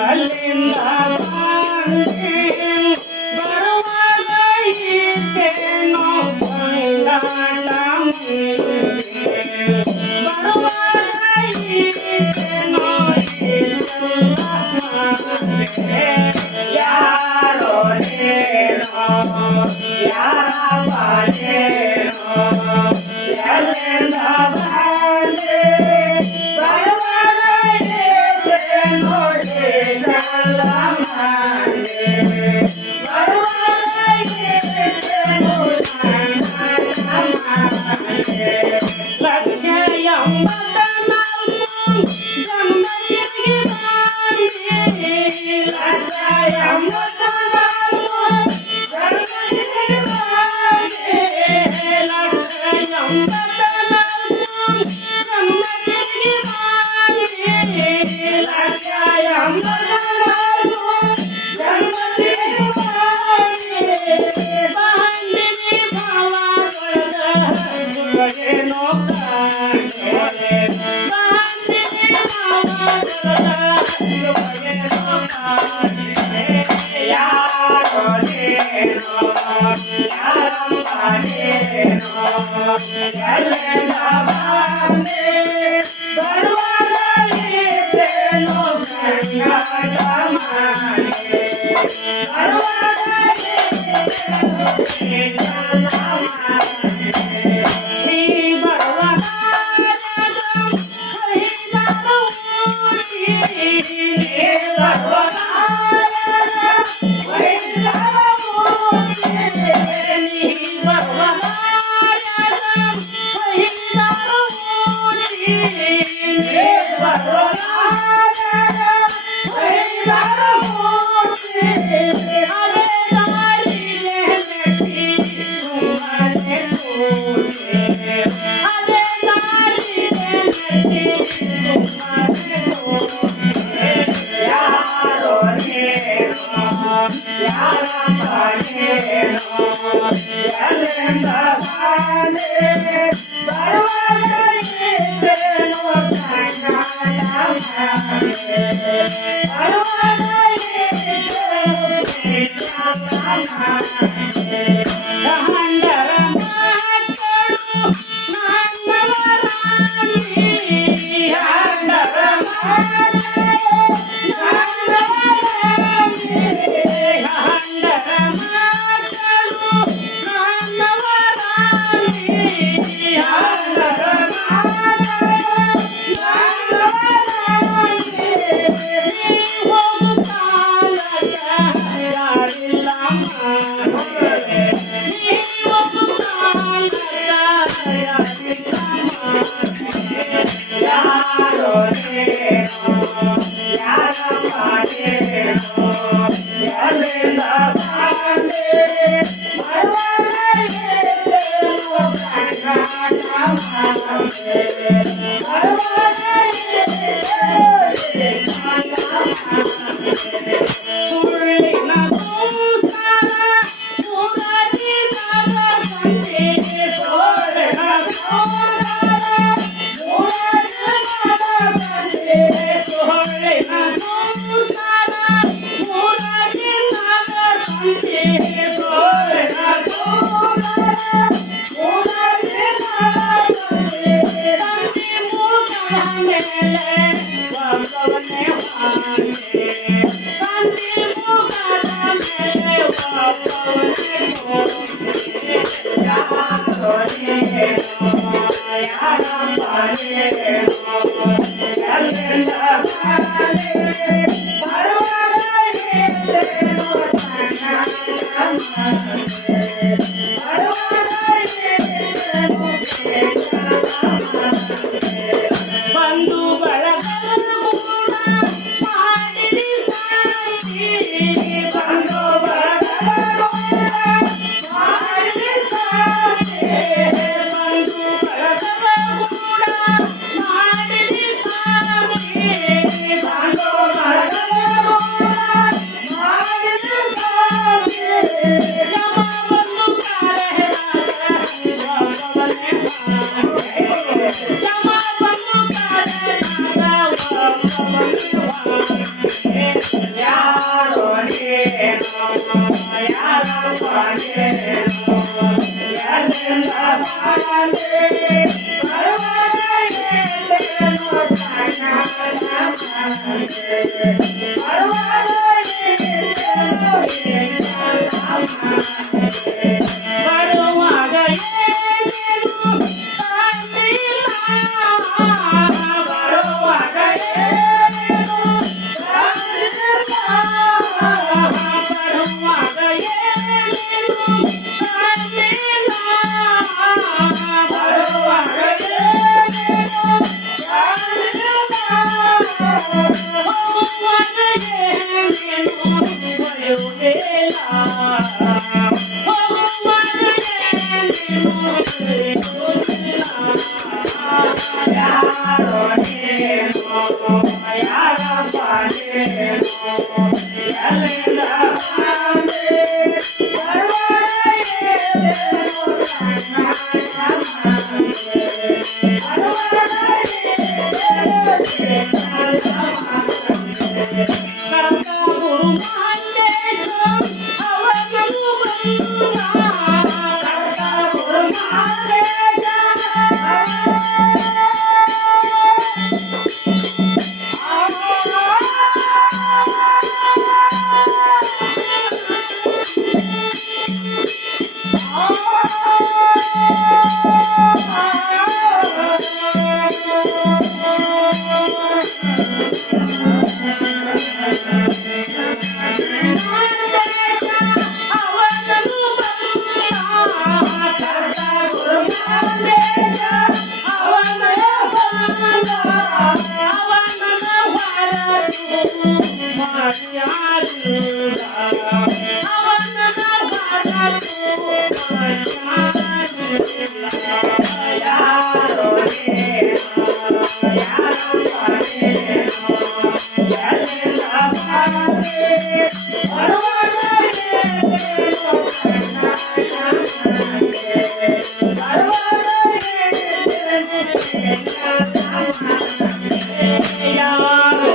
ಎಲ್ಲಿಂದ ಬಂದೆ ಬರುವಾಗ ಇದ್ದೇನೋ ಬಂಗಾಟ ಬರುವಾಗ ಇದ್ದೇನೋ ಯಾರೋ ನೇನೋ ಯಾರಪ್ಪ ನೇನೋ ಎಲ್ಲಿಂದ ಬಂದೆ ಬರುವಾಗ ಇದ್ದೇನೋ ಎಲ್ಲ ಮಂದೆ ಬರುವಾಗ ಇದ್ದೇನೋ ಲಕ್ಷ ಎಂಬತ್ತ ನಾಲ್ಕು ಜನ್ಮ ತಿರುಗಿ ಬಂದೆ ಲಕ್ಷ ಎಂಬತ್ತ ನಾಲ್ಕು ಜನ್ಮ ತಿರುಗಿ ಬಂದೆ ಲಕ್ಷ ಎಂಬತ್ತ ನಾಲ್ಕು ಜನ್ಮ ತಿರುಗಿ ಬಂದೆ ಲಕ್ಷ ಎಂಬತ್ತ ನಾಲ್ಕು ಜನ್ಮ ತಿರುಗಿ ಬಂದೆ ಭಾವಗಳದ ಏನೋ ಕಾಣೆ ಯಾರೋ ನೇನೋ ಯಾರಪ್ಪ ನೇನೋ ಎಲ್ಲಿಂದ ಬಂದೆ ಬರುವಾಗ ಇದ್ದೇನೋ ಸಂಗಾಟ ಮಾಡಿ ಬರುವಾಗ ನೀ ಬರುವಾಗ ಯಾರೋ ನೇನೋ ಯಾರಪ್ಪ ನೇನೋ ಎಲ್ಲಿಂದ ಬಂದೆ ಬರುವಾಗ ಇದ್ದೇನೋ ಸಂಗಾಟ ಮಾಡಿ ಬರುವಾಗ ಇದ್ದೇನೋ ಗಂಡರ ಮಕ್ಕಳು ನನ್ನವರಾಗಿ ಗಂಡರ ಯಾರೋ ನೇನೋ ಯಾರಪ್ಪ ನೇನೋ ಎಲ್ಲಿಂದ ಬಂದೆ ಬರುವಾಗ ಇದ್ದೇನೋ ಸಂಗಾಟ ಮಾಡಿ ಬರುವಾಗ ಸುಳ್ಳಿನ ಸಂಸಾರ ಮುರದಿನದ ಸಂತೆ ಸೋಳಿನ ಸಂಸಾರ ಮುರದಿನದ ಸಂತೆ ಸೋಳಿನ ಸಂಸಾರ ಮುರದಿನದ ಸಂತೆ ಸೋಳಿನ ಸಂಸಾರ ಮುರದಿನದ ಸಂತೆ ಸಂತೆ ಮುಖದ ಮೇಲೆ ಒಬ್ಬವನೇ ಹಾಗೆ ಸಂತೆ ಮುಖದ ಮೇಲೆ ಒಬ್ಬವನೇ ಯಾರೋ ನೇನೋ ಯಾರಪ್ಪ ನೇನೋ ಎಲ್ಲಿಂದ ಬಂದೆ ಬರುವಾಗ ಇದ್ದೇನೋ ಸಂಗಾಟ ಮಾಡಿ ಬರುವಾಗ ಇದ್ದೇನೋ ಬಂಧು ಬಳಗದ ಕೂಡ ಮಾಡಿರಿ ಸಾಕ್ಷಿ ಬಂಧು ಬಳಗದ ಕೂಡ ಮಾಡಿರಿ ಸಾಕ್ಷಿ ಬಂಧು ಬಳಗದ ಕೂಡ ಮಾಡಿರಿ ಬರುವಾಗ ಏನೇನು ಕಾಣಿಲ್ಲ ಬರುವಾಗ ಏನೇನು ಕಾಣಿಲ್ಲ ಬರುವಾಗ ಏನೇನು ಕಾಣಿಲ್ಲ ಬರುವಾಗ ಏನೇನು ಕಾಣಿಲ್ಲ ಹೋಗುವಾಗ ಏನೇನು ಬರುವುದಿಲ್ಲ ಯಾರೋ